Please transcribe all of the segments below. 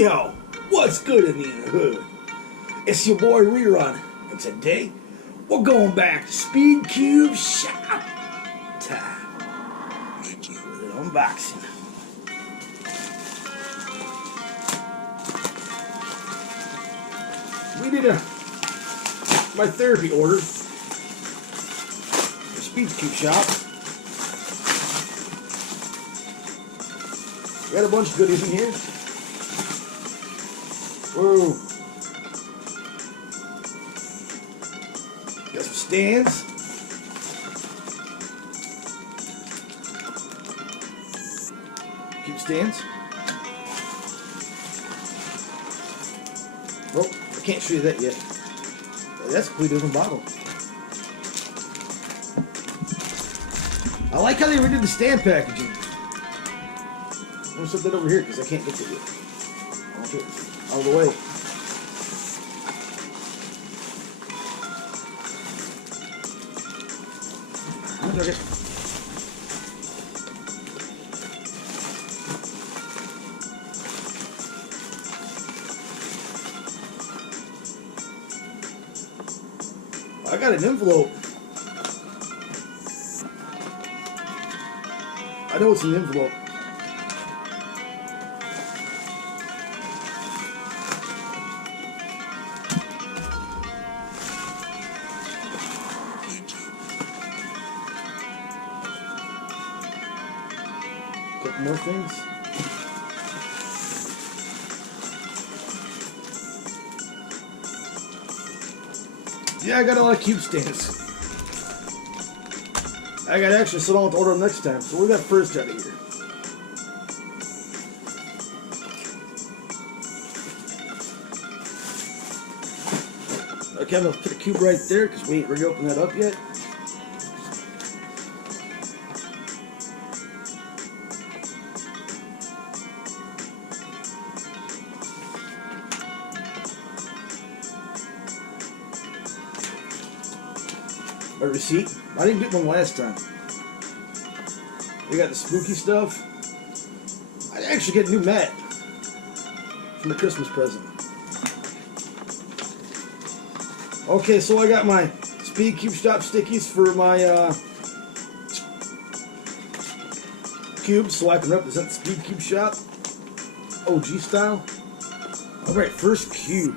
Yo, what's good in the hood? It's your boy Rerun, and today we're going back to Speed Cube Shop time with an unboxing. We did my therapy order for Speed Cube Shop. We got a bunch of goodies in here. Whoa. Got some stands. Cube stands. Well, I can't show you that yet. That's a completely different bottle. I like how they redid the stand packaging. I'm gonna set that over here because I can't get to it. Okay, out of the way. Okay. I got an envelope. I know it's an envelope. Couple more things. Yeah, I got a lot of cube stands. I got extra, so I don't have to order them next time. So we got first out of here. Okay, I'm gonna put a cube right there because we ain't really opened that up yet. A receipt. I didn't get one last time. We got the spooky stuff. I actually get a new mat from the Christmas present. Okay, so I got my Speed Cube Shop stickies for my cubes, so I can represent the Speed Cube Shop OG style. All right, first cube.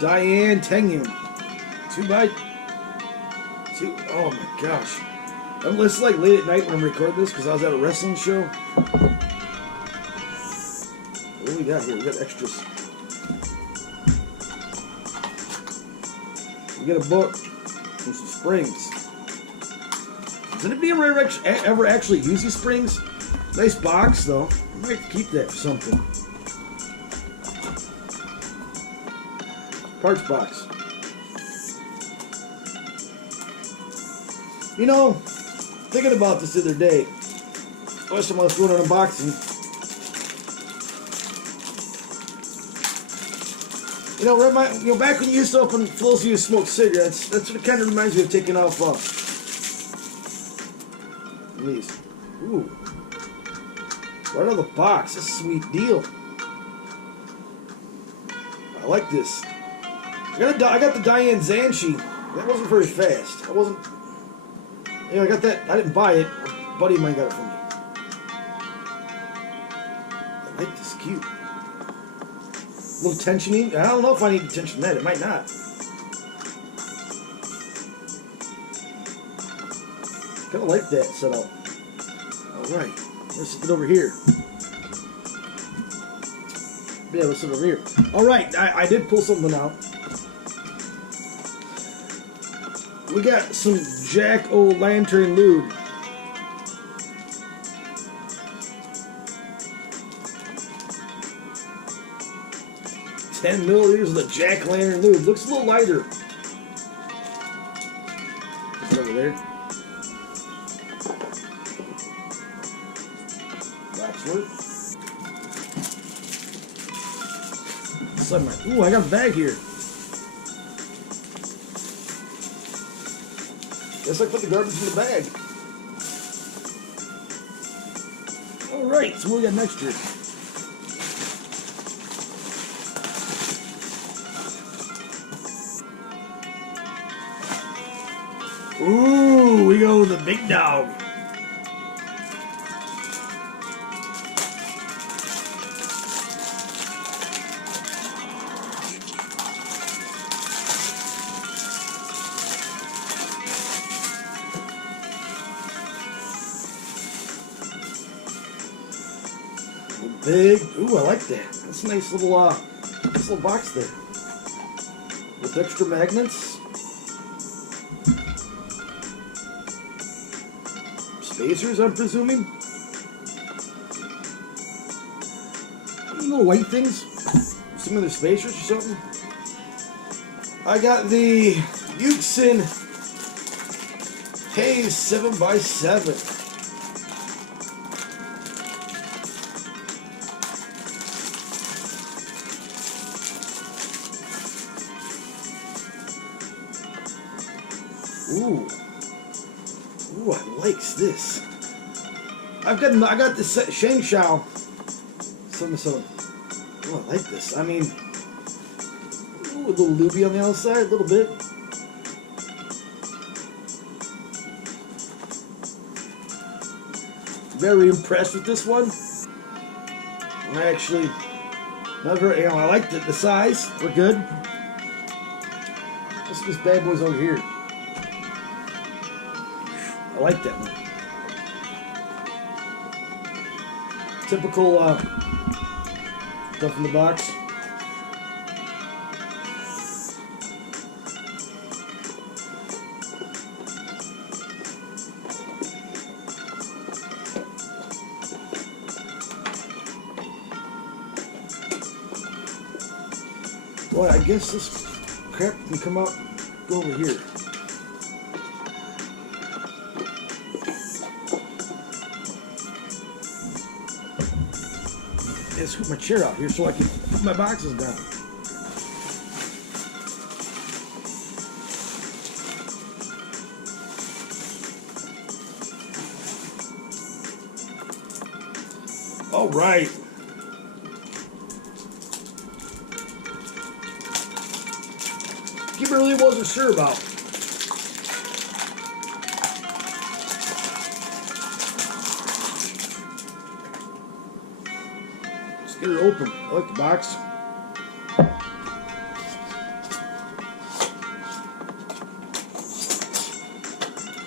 Diane Tengyum. 2x2. Oh my gosh. It's like late at night when I'm recording this because I was at a wrestling show. What do we got here? We got extras. We got a book and some springs. Does anybody ever actually use these springs? Nice box though. I might keep that for something. Parts box. You know, thinking about this the other day, last time I was doing an unboxing, back when you used to open Phil's used to smoke cigarettes, that's what it kind of reminds me of taking off these. Ooh. Right out of the box. That's a sweet deal. I like this. I got the Diane Zanchi. That wasn't very fast. I got that. I didn't buy it. A buddy of mine got it for me. I like this. Cute. A little tensioning. I don't know if I need to tension that. It might not. Kind of like that setup. Alright. Let's sit it over here. Yeah, let's sit over here. Alright. I did pull something out. We got some Jack-O-Lantern lube. $10 of the Jack-O-Lantern lube. Looks a little lighter. Put it over there. Waxwork. Ooh, I got a bag here. Guess I put the garbage in the bag. Alright, so what we got next here? Ooh, we go with the big dog. Big, ooh, I like that. That's a nice little box there. With extra magnets. Spacers, I'm presuming. Little white things. Assuming they're spacers or something. I got the Uxin Haze 7x7. Ooh, ooh, I likes this. I got this Shang Shao. So. Oh, I like this. I mean, ooh, a little looby on the outside, a little bit. Very impressed with this one. I actually, I liked it. The size, we're good. Let's see this bad boy's over here. I like that one. Typical stuff in the box. Boy, I guess this crap can come out, go over here. I scoot my chair out here so I can put my boxes down. All right. Kimberly wasn't sure about. Get her open. I like the box.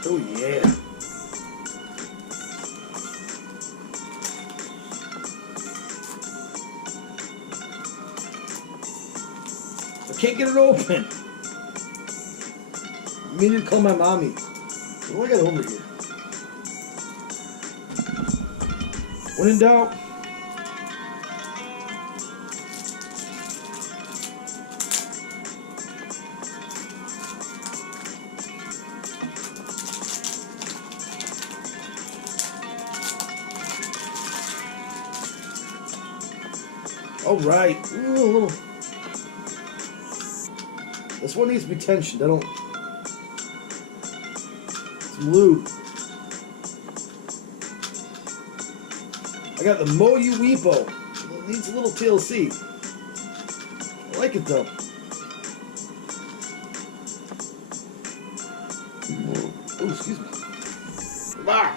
Oh yeah. I can't get it open. I need to call my mommy. What do I got over here? When in doubt. All right. Ooh, a little. This one needs to be tensioned. I don't. Some lube. I got the Moyu Weepo. It needs a little TLC. I like it though. Oh, excuse me. Ah.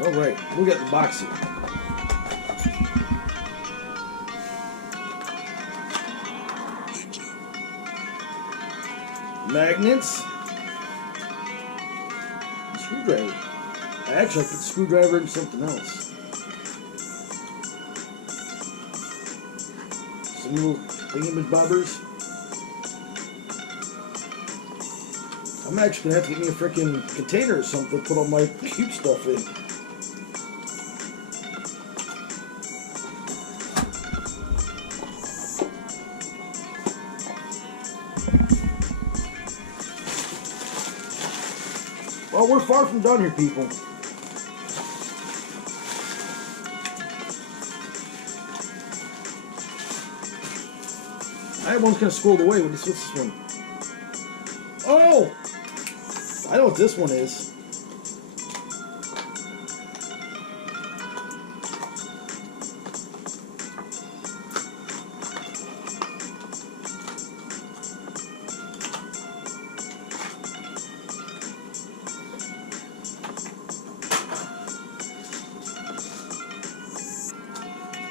All right, we got the box here. Magnets. Screwdriver. Actually, I put the screwdriver in something else. Some little thingamabobbers. I'm actually gonna have to get me a freaking container or something to put all my cute stuff in. Well, we're far from done here, people. That one's kind of scrolled away. What's this one? Oh! I know what this one is.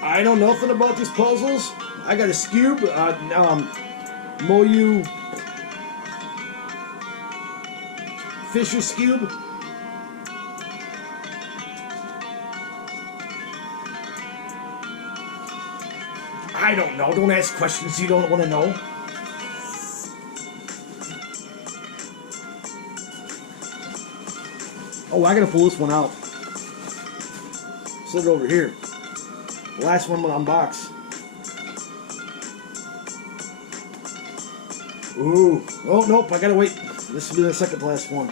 I know nothing about these puzzles. I got a Scube, Moyu Fisher Scube. I don't know. Don't ask questions you don't want to know. Oh, I gotta pull this one out. Slid it over here. The last one we'll unbox. Ooh. Oh, nope. I gotta wait. This will be the second to last one.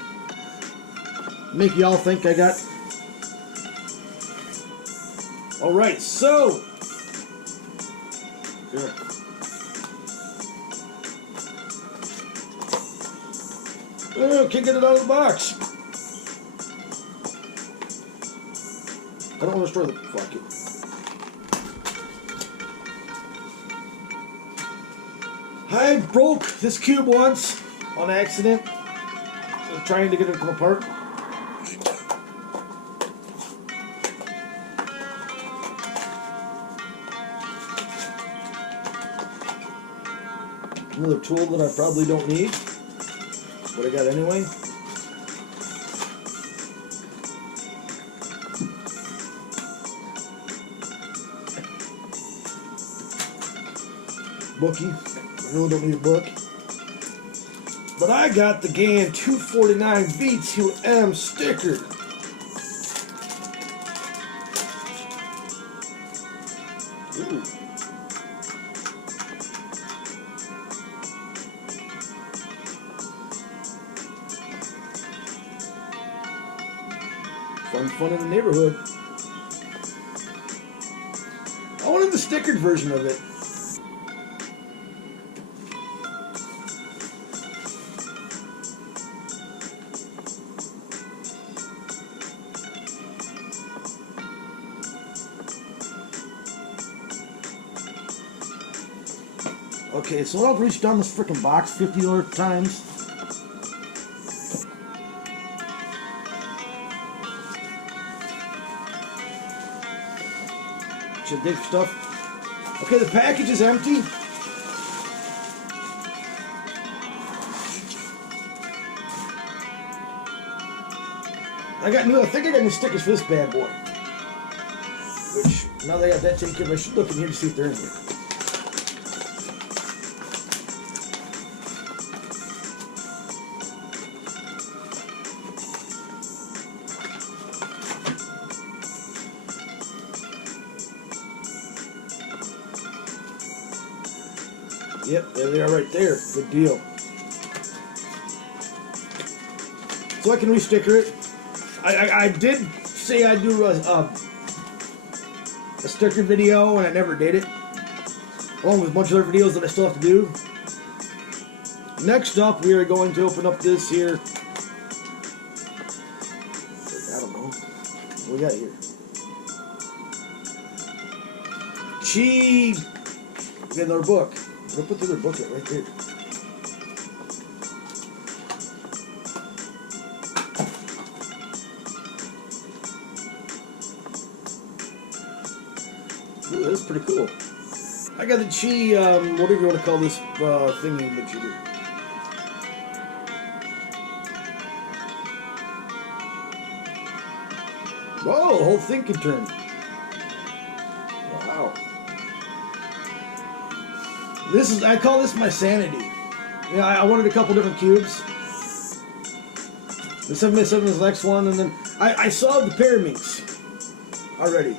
Make y'all think I got... Alright, so... Sure. Oh, can't get it out of the box. I don't want to destroy the... Fuck it. I broke this cube once on accident. I was trying to get it to come apart. Another tool that I probably don't need, but I got anyway. Bookie. I really don't need a book. But I got the GAN 249 V2M sticker. Ooh. Fun in the neighborhood. I wanted the stickered version of it. Okay, so I've reached down this freaking box 50 other times. Should dig for stuff. Okay, the package is empty. I think I got new stickers for this bad boy. Which, now that I got that taken care of, I should look in here to see if they're in here. Yep, there they are right there. Good deal. So I can re-sticker it. I did say I'd do a sticker video, and I never did it. Along with a bunch of other videos that I still have to do. Next up, we are going to open up this here. I don't know. What we got here? We got another book. I'm going to put the other book right there. Ooh, that's pretty cool. I got the Chi, whatever you want to call this thingy that you do. Whoa, the whole thing can turn. Wow. I call this my sanity. Yeah, I wanted a couple different cubes. The 7x7 is the next one, and then I saw the pyramids already.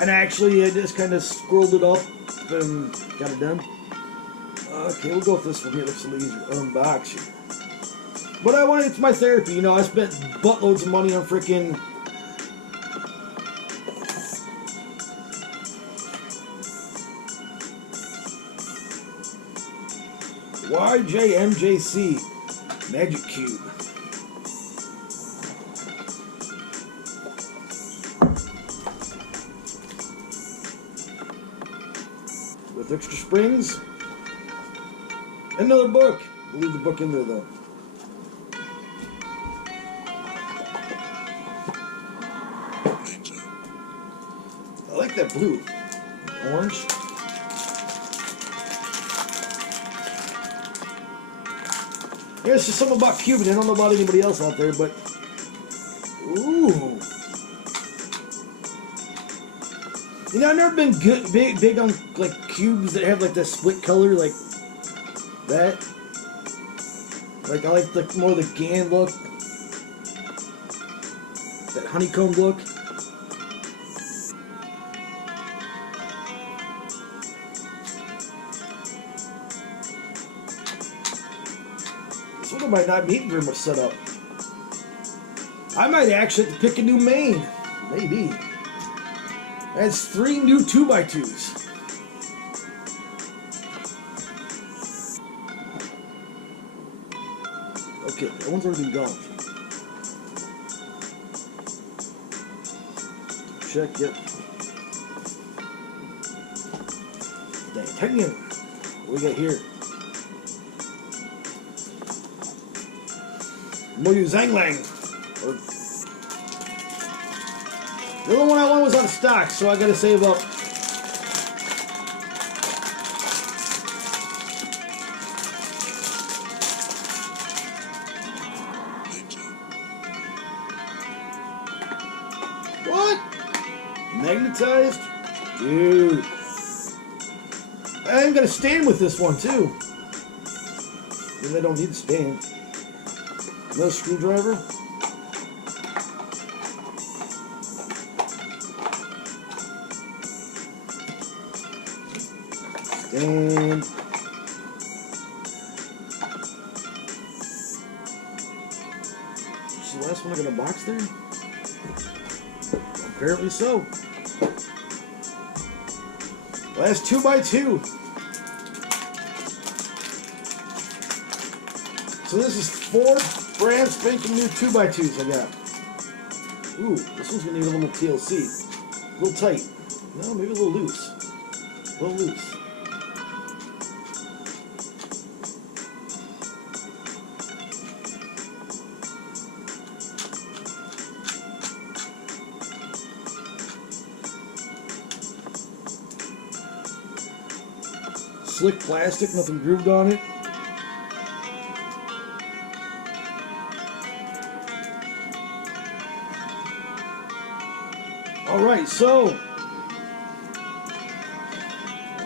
And actually, I just kind of scrolled it up and got it done. Okay, we'll go with this one here. Looks a little easier. Unbox here. But it's my therapy, you know. I spent buttloads of money on freaking... YJMJC Magic Cube. With extra springs. Another book. We'll leave the book in there though. I like that blue. Orange. Yeah, it's just something about cubing. I don't know about anybody else out there, but ooh. You know, I've never been big on like cubes that have like that split color like that. Like I like the more the Gan look, that honeycomb look. This one might not need very much setup. I might actually have to pick a new main, maybe. That's 3 new 2x2s. Okay, that one's already gone. Check it. Titanium. What we got here? Moyu Zanglang. Or the other one I wanted was out of stock, so I gotta save up. What? Magnetized? Dude. I'm gonna stand with this one too. Because I don't need to stand. Another screwdriver. And is the last one I got a box there? Apparently so. Last 2x2. So this is 4 brand spanking new 2x2s I got. Ooh, this one's gonna need a little TLC. A little tight. No, maybe a little loose. A little loose. Slick plastic, nothing grooved on it. Alright, so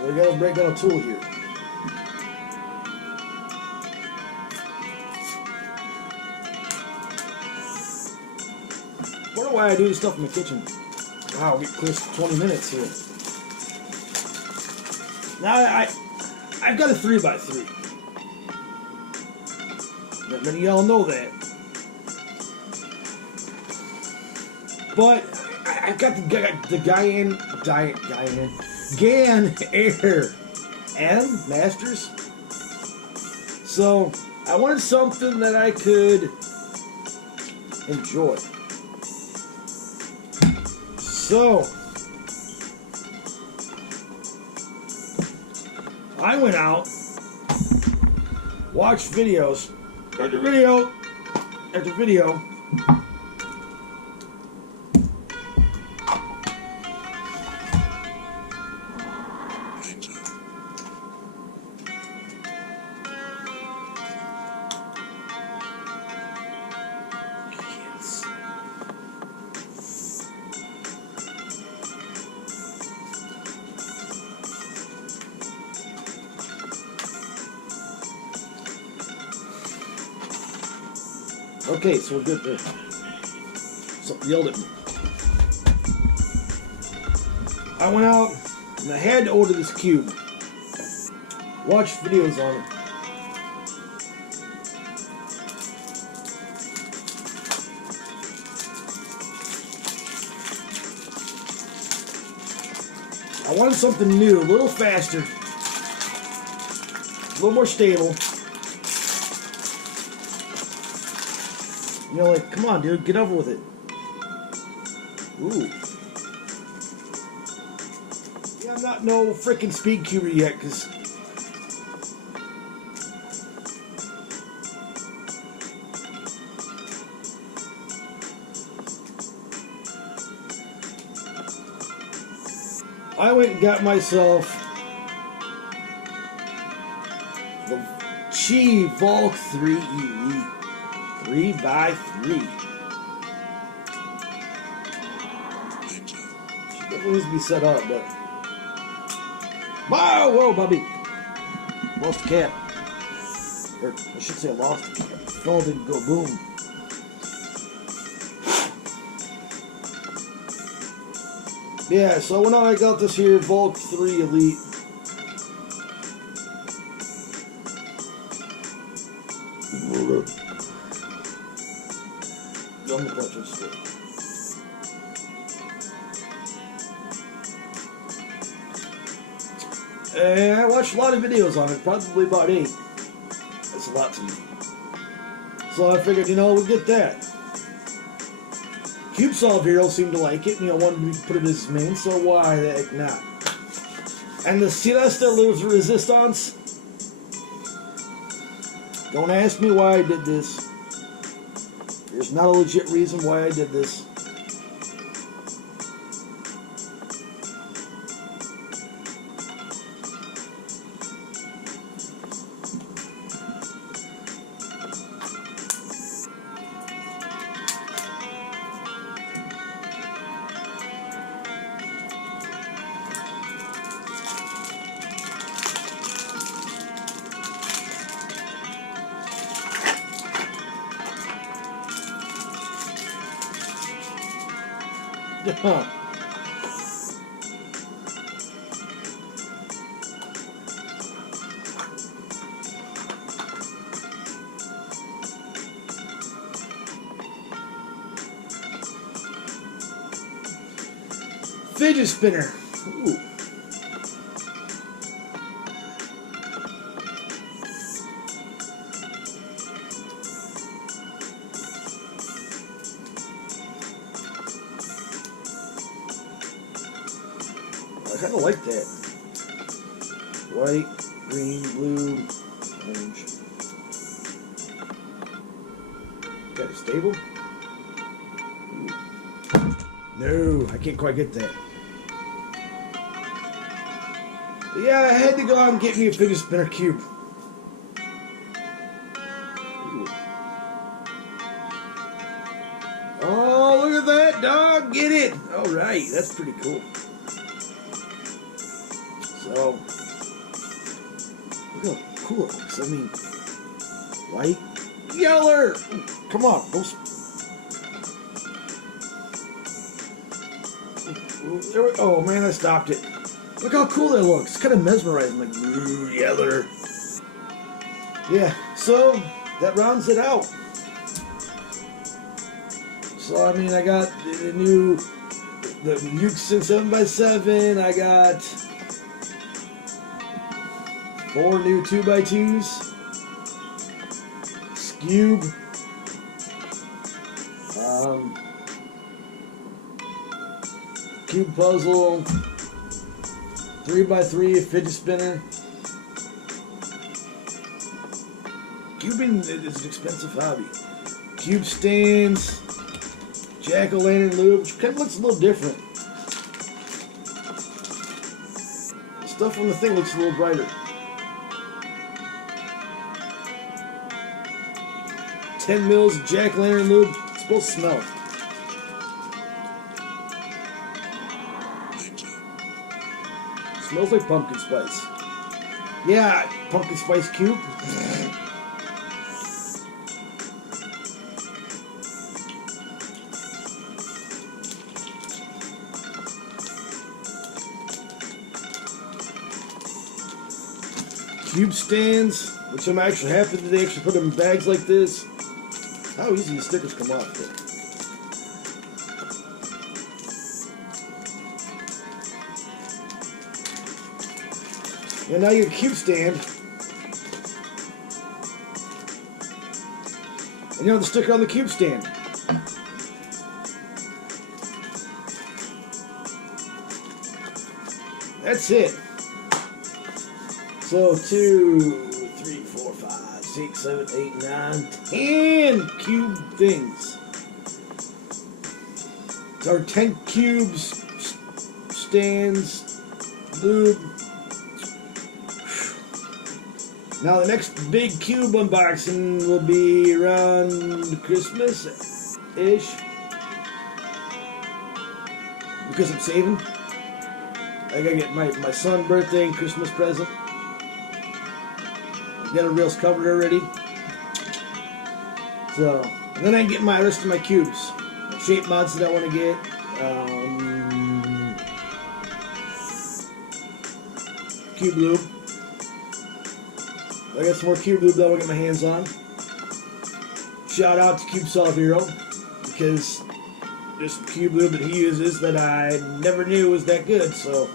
we gotta break down a tool here. I wonder why I do this stuff in the kitchen. Wow, we'll get close to 20 minutes here. Now I've got a 3x3. Not many of y'all know that. But I've got the Gan Air M Masters. So I wanted something that I could enjoy. So I went out, watched videos, after video, after video. Okay, so we're good there. Something yelled at me. I went out and I had to order this cube. Watched videos on it. I wanted something new, a little faster. little more stable. You know, like, come on, dude, get over with it. Ooh. Yeah, I'm not no freaking speed cuber yet, because I went and got myself the Chi Volk 3 Elite 3x3. Definitely needs to be set up, but wow, whoa, Bobby, lost the cap. Or I should say, I lost the cap. The phone didn't go boom. Yeah, so when I got this here Volk 3 Elite. And I watched a lot of videos on it, probably about 8. That's a lot to me. So I figured, you know, we'll get that. CubeSolve Hero seemed to like it, and, you know, wanted me to put it as main, so why the heck not? And the Celeste lives Resistance. Don't ask me why I did this. There's not a legit reason why I did this. Fidget spinner. Ooh. I kind of like that. White, green, blue, orange. Got it stable? Ooh. No, I can't quite get that. But yeah, I had to go out and get me a fidget spinner cube. Ooh. Oh, look at that, dog! Get it! Alright, that's pretty cool. So, look how cool it looks. I mean, white, yeller. Come on, don't. Oh man, I stopped it. Look how cool that looks. It's kind of mesmerizing, like ooh, yeller. Yeah. So that rounds it out. So I mean, I got the new Yuxin 7x7. I got 4 new 2x2s, Cube, Cube puzzle, 3x3 fidget spinner. Cubing is an expensive hobby. Cube stands, jack-o'-lantern loop, which kind of looks a little different. The stuff on the thing looks a little brighter. 10 mils jack-o'-lantern lube. It's supposed to smell. Smells like pumpkin spice. Yeah, pumpkin spice cube. Cube stands, which I'm actually happy that they actually put them in bags like this. How easy the stickers come off there. And now your cube stand And you know the sticker on the cube stand. That's it. So 2, 3, 4, 5, 6, 7, 8, 9, 10 cube things. So 10 cubes, stands, lube. Now the next big cube unboxing will be around Christmas-ish. Because I'm saving. I gotta get my son's birthday and Christmas present. Got a reels covered already. So, and then I can get my rest of my cubes. Shape mods that I want to get. Cube lube. I got some more cube lube that I want to get my hands on. Shout out to Cube Solve Hero, because there's some cube lube that he uses that I never knew was that good, so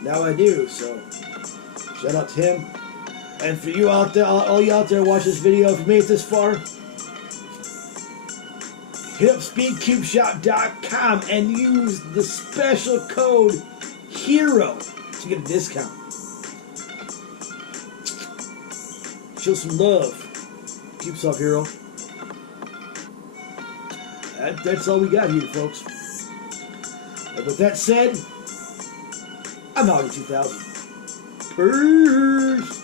now I do. So shout out to him. And for you out there, all you out there watch this video, if you made it this far, hit up speedcubeshop.com and use the special code HERO to get a discount. Show some love. Cube Solve Hero. That's all we got here, folks. And with that said, I'm out in 2000. Peace.